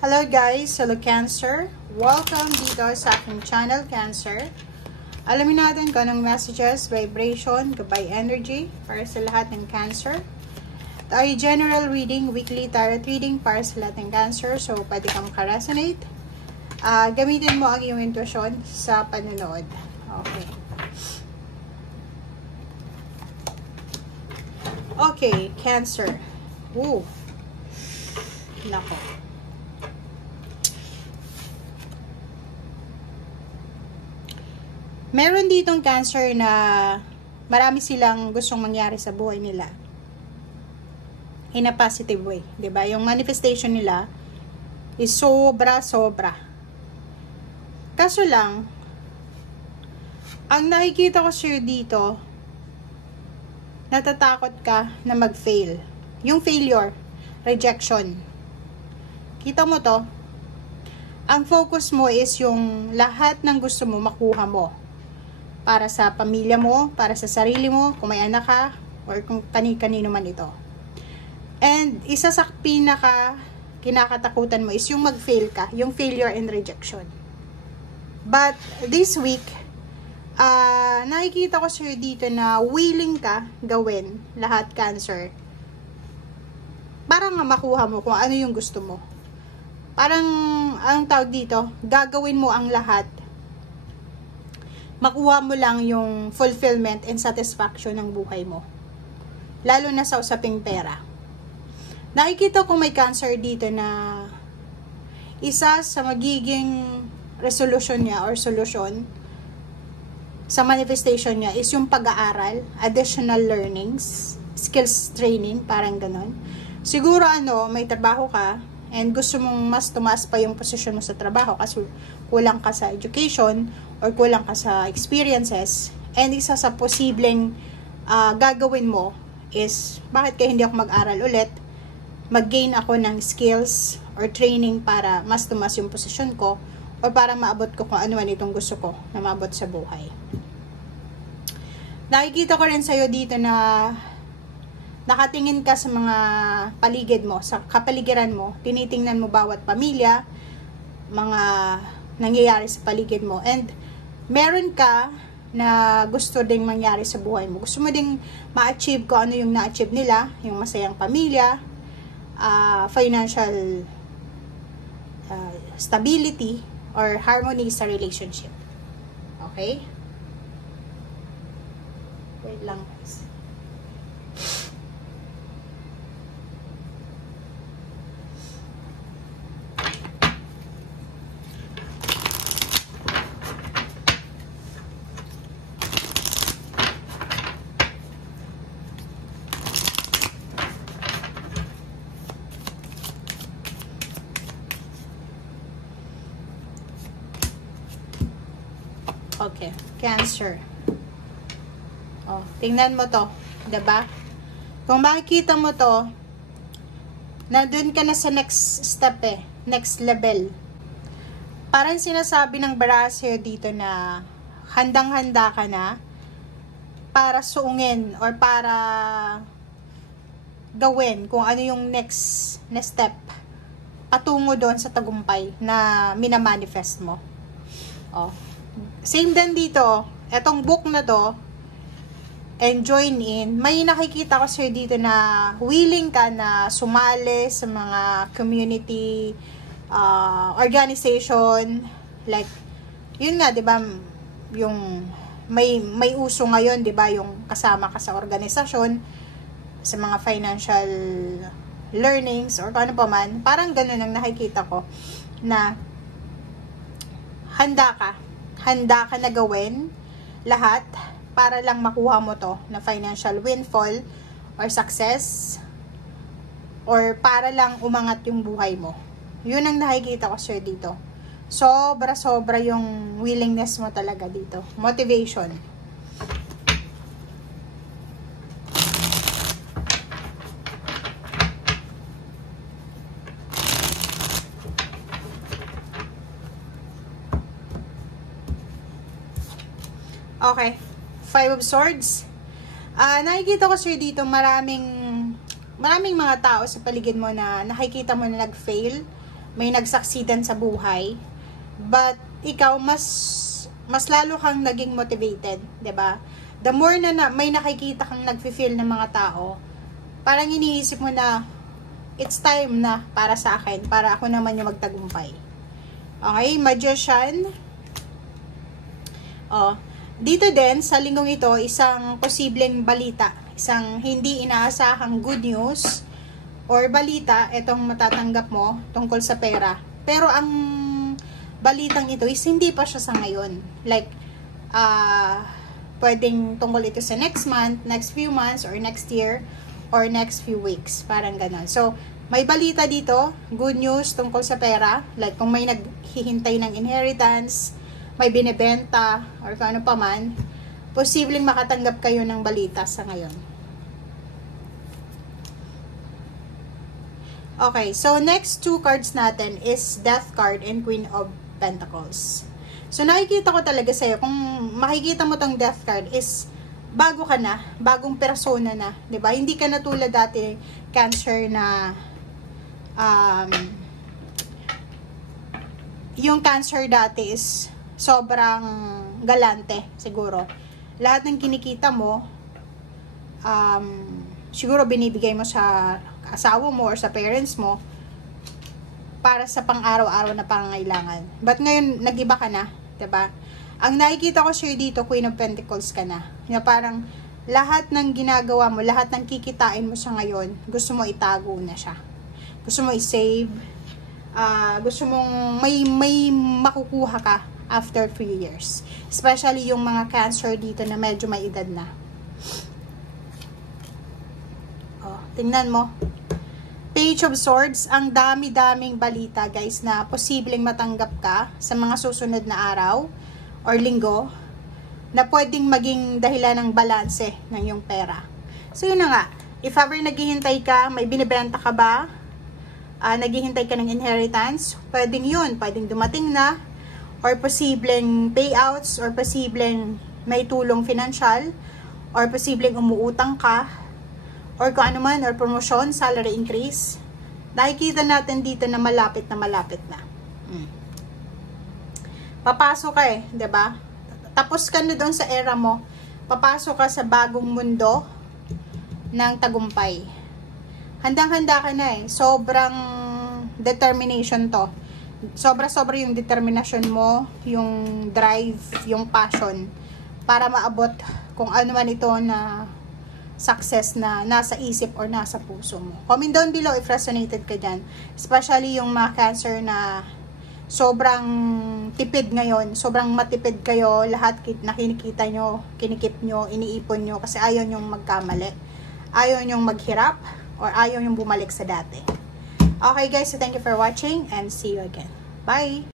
Hello guys, hello Cancer. Welcome dito sa aking channel, Cancer. Alamin natin kung anong messages, vibration, gabay energy para sa lahat ng Cancer. Ito ay general reading, weekly tarot reading para sa lahat ng Cancer. So, pwede kang makaresonate. Gamitin mo ang iyong intuition sa panonood. Okay. Okay, Cancer. Woo. Nako. Meron ditong Cancer na marami silang gustong mangyari sa buhay nila. In a positive way, 'di ba? Yung manifestation nila is sobra-sobra. Kaso lang, ang nakikita ko sa'yo dito, natatakot ka na mag-fail. Yung failure, rejection. Kita mo to? Ang focus mo is yung lahat ng gusto mo makuha mo. Para sa pamilya mo, para sa sarili mo, kung may anak ka, or kung kani-kanino man ito. And isa sa pinaka kinakatakutan mo is yung mag-fail ka, yung failure and rejection. But this week, nakikita ko sa'yo dito na willing ka gawin lahat, Cancer. Parang makuha mo kung ano yung gusto mo. Parang, anong tawag dito, gagawin mo ang lahat. Makuha mo lang yung fulfillment and satisfaction ng buhay mo. Lalo na sa usaping pera. Nakikita ko may Cancer dito na isa sa magiging resolution niya or solution sa manifestation niya is yung pag-aaral, additional learnings, skills training, parang ganon. Siguro may trabaho ka and gusto mong mas tumaas pa yung posisyon mo sa trabaho kasi kulang ka sa education or kulang ka sa experiences, and isa sa posibleng gagawin mo is, bakit kaya hindi ako mag-aral ulit, mag-gain ako ng skills or training para mas tumaas yung posisyon ko o para maabot ko kung ano man itong gusto ko na maabot sa buhay. Nakikita ko rin sa'yo dito na nakatingin ka sa mga paligid mo, sa kapaligiran mo, tinitingnan mo bawat pamilya, mga nangyayari sa paligid mo, and meron ka na gusto ding mangyari sa buhay mo. Gusto mo ding ma-achieve kung ano yung na-achieve nila, yung masayang pamilya, financial stability, or harmony sa relationship. Okay? Wait lang guys. Okay, Cancer. Oh, tingnan mo to, 'di ba? Kung makikita mo to, nandun ka na sa next step next level. Parang sinasabi ng baraso dito na handang-handa ka na para suungin or para gawin kung ano yung next step patungo doon sa tagumpay na minamanifest mo. Oh. Same din dito, etong book na to, and join in, may nakikita ko sa'yo dito na willing ka na sumali sa mga community organization, like, yun nga, diba, yung may uso ngayon, diba, yung kasama ka sa organisasyon, sa mga financial learnings, or kung ano pa man, parang ganun ang nakikita ko, na handa ka na gawin lahat para lang makuha mo to na financial windfall or success, or para lang umangat yung buhay mo. Yun ang nakikita ko sir dito. Sobra yung willingness mo talaga dito. Motivation. Okay. 5 of Swords. Nakikita ko sir dito maraming mga tao sa paligid mo na nakikita mo na nag-fail may nagsucceedan sa buhay. But, ikaw, mas lalo kang naging motivated, 'di ba? The more na may nakikita kang nagfi-feel ng mga tao, parang iniisip mo na, it's time na para sa akin, para ako naman yung magtagumpay. Okay, Magician. Dito din, sa linggong ito, isang posibleng balita, isang hindi inaasahang good news, or balita, itong matatanggap mo, tungkol sa pera. Pero ang balitang ito is hindi pa siya sa ngayon. Like, pwedeng tungkol ito sa next month, next few months, or next year, or next few weeks. Parang ganon. So, may balita dito, good news tungkol sa pera. Like, kung may naghihintay ng inheritance, may binibenta, or kung ano pa man, posibleng makatanggap kayo ng balita sa ngayon. Okay, so next two cards natin is Death card and Queen of Pentacles. So, nakikita ko talaga sa'yo, kung makikita mo tong Death card is, bago ka na, bagong persona na, 'di ba? Hindi ka na tulad dati, Cancer, na, yung Cancer dati is, sobrang galante, siguro. Lahat ng kinikita mo, siguro binibigay mo sa asawa mo or sa parents mo, para sa pang-araw-araw na pangangailangan. But ngayon, nag-iba ka na, 'di ba? Ang nakikita ko sa'yo dito, Queen of Pentacles ka na. Na parang, lahat ng ginagawa mo, lahat ng kikitain mo sa ngayon, gusto mo itago na siya. Gusto mo i-save, gusto mong may makukuha ka after 3 years. Especially yung mga Cancer dito na medyo may edad na. Tingnan mo. Page of Swords, ang dami-daming balita, guys, na posibleng matanggap ka sa mga susunod na araw or linggo na pwedeng maging dahilan ng balanse ng iyong pera. So, yun na nga. If ever naghihintay ka, may binibenta ka ba? Naghihintay ka ng inheritance? Pwedeng yun. Pwedeng dumating na. Or posibleng payouts, or posibleng may tulong financial, or posibleng umuutang ka, or kung ano man, or promotion, salary increase. Nakikita natin dito na malapit na. Papasok ka 'di ba? Tapos ka na doon sa era mo. Papasok ka sa bagong mundo ng tagumpay. Handang-handa ka na Sobrang determination to. Sobra-sobra yung determination mo, yung drive, yung passion, para maabot kung ano man ito na success na nasa isip or nasa puso mo. Comment down below if resonated ka dyan. Especially yung mga Cancer na sobrang tipid ngayon. Sobrang matipid kayo. Lahat na kinikita nyo, kinikip nyo, iniipon nyo. Kasi ayaw nyong magkamali. Ayaw nyong maghirap. Or ayaw nyong bumalik sa dati. Okay guys, so thank you for watching and see you again. Bye!